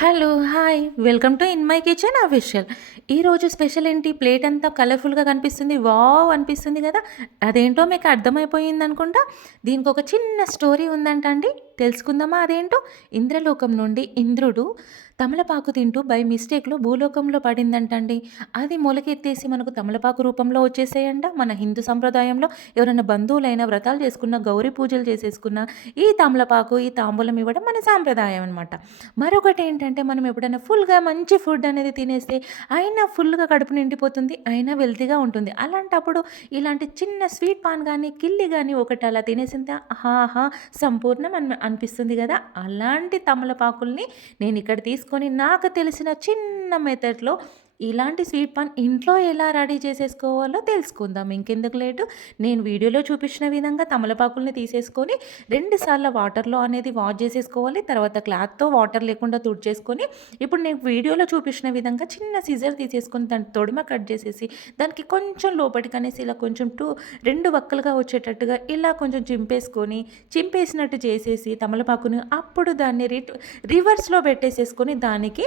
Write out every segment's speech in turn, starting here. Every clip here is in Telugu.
Hello hi welcome to in my kitchen official ఈరోజు స్పెషల్ ఏంటి? ప్లేట్ అంతా కలర్ఫుల్గా కనిపిస్తుంది. వావ్ అనిపిస్తుంది కదా. అదేంటో మీకు అర్థమైపోయింది అనుకుంటా దీనికి ఒక చిన్న స్టోరీ ఉందంట అండి తెలుసుకుందామా? అదేంటో? ఇంద్రలోకం నుండి ఇంద్రుడు తమలపాకు తింటూ బై మిస్టేక్లో భూలోకంలో పడిందంటండి. అది మొలకెత్తేసి మనకు తమలపాకు రూపంలో వచ్చేసేయంట. మన హిందూ సంప్రదాయంలో ఎవరైనా బంధువులైనా వ్రతాలు చేసుకున్న గౌరీ పూజలు చేసేసుకున్న ఈ తమలపాకు ఈ తాంబూలం ఇవ్వడం మన సాంప్రదాయం అనమాట మరొకటి ఏంటంటే మనం ఎప్పుడైనా ఫుల్గా మంచి ఫుడ్ అనేది తినేస్తే అయినా ఫుల్గా కడుపు నిండిపోతుంది అయినా వెల్తీగా ఉంటుంది. అలాంటప్పుడు ఇలాంటి చిన్న స్వీట్ పాన్ కానీ కిల్లి కానీ ఒకటి అలా తినేసింది ఆహా సంపూర్ణం అని అనిపిస్తుంది కదా? అలాంటి తమలపాకుల్ని నేను ఇక్కడ తీసుకొని నాకు తెలిసిన చిన్న మెథడ్లో ఇలాంటి స్వీట్ పాన్ ఇంట్లో ఎలా రెడీ చేసేసుకోవాలో తెలుసుకుందాం. ఇంకెందుకు లేటు? నేను వీడియోలో చూపించిన విధంగా తమలపాకుల్ని తీసేసుకొని రెండుసార్లు వాటర్లో అనేది వాష్ చేసేసుకోవాలి. తర్వాత క్లాత్తో వాటర్ లేకుండా తుడిచేసుకొని ఇప్పుడు నేను వీడియోలో చూపించిన విధంగా చిన్న సీజర్ తీసేసుకొని దాని తొడిమ కట్ చేసేసి దానికి కొంచెం లోపలికి అనేసి ఇలా కొంచెం టూ రెండు వక్కలుగా వచ్చేటట్టుగా ఇలా కొంచెం చింపేసుకొని చింపేసినట్టు చేసేసి తమలపాకుని అప్పుడు దాన్ని రిట్ రివర్స్లో పెట్టేసేసుకొని దానికి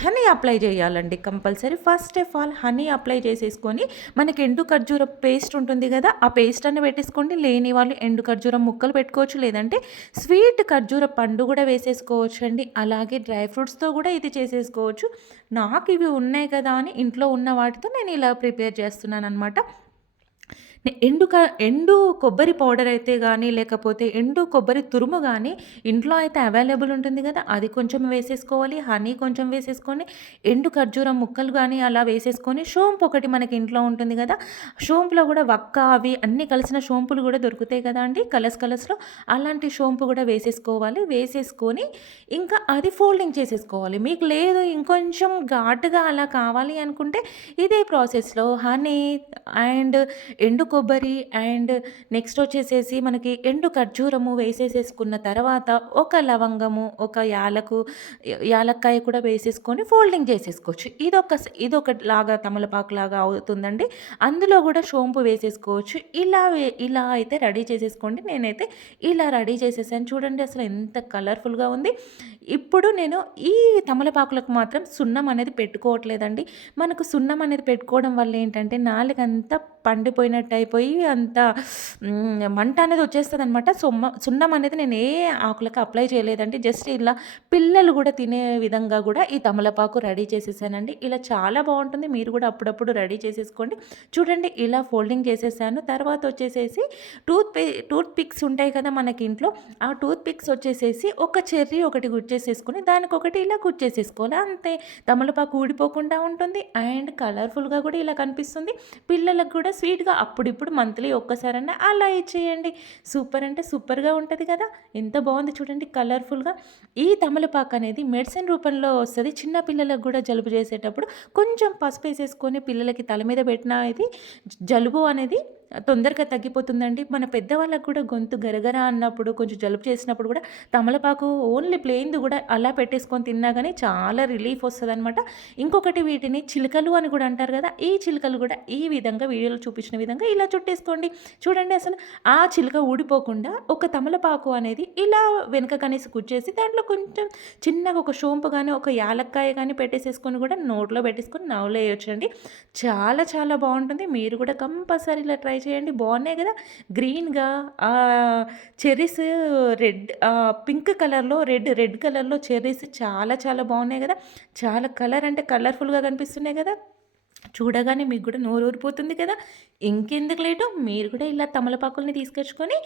హనీ అప్లై చేయాలండి compulsory. First of all honey apply చేసేసుకొని మనకి ఎండు ఖర్జూర పేస్ట్ ఉంటుంది కదా ఆ పేస్ట్ అని పెట్టేసుకోండి. లేని వాళ్ళు ఎండు ఖర్జూరం ముక్కలు పెట్టుకోవచ్చు. లేదంటే స్వీట్ ఖర్జూర పండు కూడా వేసేసుకోవచ్చు అండి. అలాగే డ్రై ఫ్రూట్స్తో కూడా ఇది చేసేసుకోవచ్చు. నాకు ఇవి ఉన్నాయి కదా అని ఇంట్లో ఉన్న వాటితో నేను ఇలా ప్రిపేర్ చేస్తున్నాను అనమాట ఎండు క ఎండు కొబ్బరి పౌడర్ అయితే కానీ లేకపోతే ఎండు కొబ్బరి తురుము కానీ ఇంట్లో అయితే అవైలబుల్ ఉంటుంది కదా. అది కొంచెం వేసేసుకోవాలి హనీ కొంచెం వేసేసుకొని ఎండు ఖర్జూరం ముక్కలు కానీ అలా వేసేసుకొని షోంపు ఒకటి మనకి ఇంట్లో ఉంటుంది కదా. షోంపులో కూడా వక్క అవి అన్నీ కలిసిన షోంపులు కూడా దొరుకుతాయి కదా అండి. కలర్స్ కలర్స్లో అలాంటి షోంపు కూడా వేసేసుకోవాలి. వేసేసుకొని ఇంకా అది ఫోల్డింగ్ చేసేసుకోవాలి. మీకు లేదు ఇంకొంచెం ఘాటుగా అలా కావాలి అనుకుంటే ఇదే ప్రాసెస్లో హనీ అండ్ ఎండు కొబ్బరి అండ్ నెక్స్ట్ వచ్చేసేసి మనకి ఎండు ఖర్జూరము వేసేసేసుకున్న తర్వాత ఒక లవంగము ఒక యాలకు యాలక్కాయ కూడా వేసేసుకొని ఫోల్డింగ్ చేసేసుకోవచ్చు. ఇదొక ఇదొక లాగా తమలపాకు లాగా అవుతుందండి. అందులో కూడా షోంపు వేసేసుకోవచ్చు. ఇలా ఇలా అయితే రెడీ చేసేసుకోండి. నేనైతే ఇలా రెడీ చేసేసాను. చూడండి అసలు ఎంత కలర్ఫుల్గా ఉంది. ఇప్పుడు నేను ఈ తమలపాకులకు మాత్రం సున్నం అనేది పెట్టుకోవట్లేదండి. మనకు సున్నం అనేది పెట్టుకోవడం వల్ల ఏంటంటే నాలుగంతా పోయినట్టు అయిపోయి అంత మంట అనేది వచ్చేస్తుంది అనమాట సొమ్మ సున్నం అనేది నేను ఏ ఆకులకి అప్లై చేయలేదండి. జస్ట్ ఇలా పిల్లలు కూడా తినే విధంగా కూడా ఈ తమలపాకు రెడీ చేసేసానండి. ఇలా చాలా బాగుంటుంది. మీరు కూడా అప్పుడప్పుడు రెడీ చేసేసుకోండి. చూడండి ఇలా ఫోల్డింగ్ చేసేసాను. తర్వాత వచ్చేసేసి టూత్ పే టూత్ పిక్స్ ఉంటాయి కదా మనకి ఇంట్లో. ఆ టూత్ పిక్స్ వచ్చేసేసి ఒక చెర్రీ ఒకటి గుర్చేసేసుకుని దానికి ఒకటి ఇలా గుర్చేసేసుకోవాలి అంతే. తమలపాకు ఊడిపోకుండా ఉంటుంది. అండ్ కలర్ఫుల్గా కూడా ఇలా కనిపిస్తుంది. పిల్లలకు కూడా స్వీట్గా అప్పుడిప్పుడు మంత్లీ ఒక్కసారన్నా అలా ఇచ్చేయండి. సూపర్ అంటే సూపర్గా ఉంటుంది కదా. ఎంత బాగుంది చూడండి కలర్ఫుల్గా. ఈ తమలపాకు అనేది మెడిసిన్ రూపంలో వస్తుంది. చిన్న పిల్లలకు కూడా జలుబు చేసేటప్పుడు కొంచెం పసుపు వేసేసుకొని పిల్లలకి తల మీద పెట్టిన ఇది జలుబు అనేది తొందరగా తగ్గిపోతుందండి. మన పెద్దవాళ్ళకు కూడా గొంతు గరగర అన్నప్పుడు కొంచెం జలుబు చేసినప్పుడు కూడా తమలపాకు ఓన్లీ ప్లెయిన్ది కూడా అలా పెట్టేసుకొని తిన్నా కానీ చాలా రిలీఫ్ వస్తుంది అనమాట ఇంకొకటి వీటిని చిలుకలు అని కూడా అంటారు కదా ఈ చిలుకలు కూడా ఈ విధంగా వీడియోలో చూపించిన విధంగా ఇలా చుట్టేసుకోండి. చూడండి అసలు ఆ చిలుక ఊడిపోకుండా ఒక తమలపాకు అనేది ఇలా వెనుక కనేసి కుచ్చేసి దాంట్లో కొంచెం చిన్నగా ఒక షోంపు కానీ ఒక యాలక్కాయ కానీ పెట్టేసేసుకొని కూడా నోట్లో పెట్టేసుకొని నవ్వులేయొచ్చండి. చాలా చాలా బాగుంటుంది. మీరు కూడా కంపల్సరీ ఇలా ట్రై చేయండి. బాగున్నాయి కదా. గ్రీన్గా చెర్రీస్ రెడ్ పింక్ కలర్లో రెడ్ రెడ్ కలర్లో చెర్రీస్ చాలా చాలా బాగున్నాయి కదా. చాలా కలర్ అంటే కలర్ఫుల్గా కనిపిస్తున్నాయి కదా. చూడగానే మీకు కూడా నోరు ఊరిపోతుంది కదా. ఇంకెందుకు లేటు? మీరు కూడా ఇలా తమలపాకుల్ని తీసుకొచ్చుకొని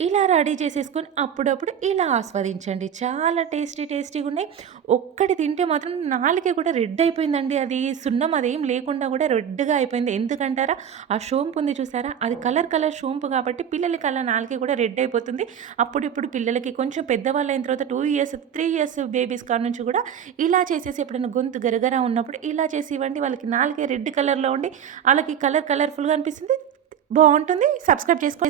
ఇలా రెడీ చేసేసుకొని అప్పుడప్పుడు ఇలా ఆస్వాదించండి. చాలా టేస్టీ టేస్టీగా ఉన్నాయి. ఒక్కటి తింటే మాత్రం నాలుగే కూడా రెడ్ అయిపోయిందండి. అది సున్నం అదేం లేకుండా కూడా రెడ్గా అయిపోయింది. ఎందుకంటారా? ఆ షోంపు ఉంది చూసారా? అది కలర్ కలర్ షోంపు కాబట్టి పిల్లలకి అలా నాలుగే కూడా రెడ్ అయిపోతుంది. అప్పుడిప్పుడు పిల్లలకి కొంచెం పెద్దవాళ్ళు అయిన తర్వాత two years three years babies కాడ నుంచి కూడా ఇలా చేసేసి ఎప్పుడైనా గొంతు గరగరా ఉన్నప్పుడు ఇలా చేసి ఇవ్వండి. వాళ్ళకి నాలుగే రెడ్ కలర్లో ఉండి వాళ్ళకి కలర్ కలర్ఫుల్గా అనిపిస్తుంది బాగుంటుంది సబ్స్క్రైబ్ చేసుకో